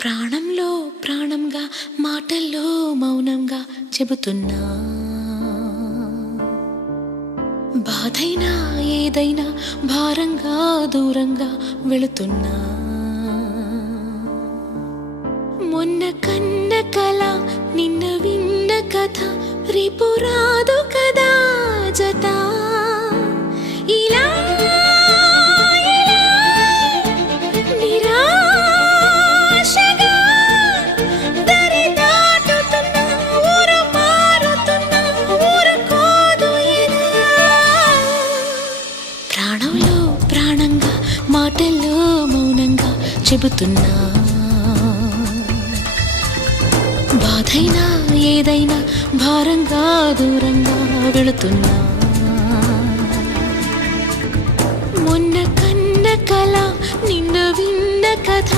ప్రాణంలో ప్రాణంగా మాటల్లో మౌనంగా చెబుతున్నా, బాధైనా ఏదైనా భారంగా దూరంగా వెళుతున్నా. మొన్న కన్న కల నిన్న విన్న కథ రేపు రాదు కదా జత. ఇలా నిరాశగా దరి దాటుతున్నా, ఊరు మారుతున్నా, ఊరుకోదు ఇదా. ప్రాణంలో ప్రాణంగా మాటల్లో మౌనంగా చెబుతున్నా, బాధైనా ఏదైనా భారంగా దూరంగా వెళుతున్నా. మొన్న కన్న కల నిన్న విన్న కథ